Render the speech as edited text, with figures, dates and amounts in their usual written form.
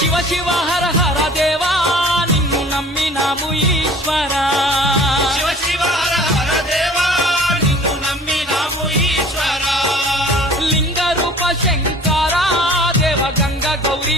శివ శివ హర హర దేవా నిన్ను నమ్మినాము ఈశ్వర శివ శివ హర హర దేవా నిన్ను నమ్మినాము ఈశ్వర లింగ రూప శంకర దేవ గంగ గౌరీ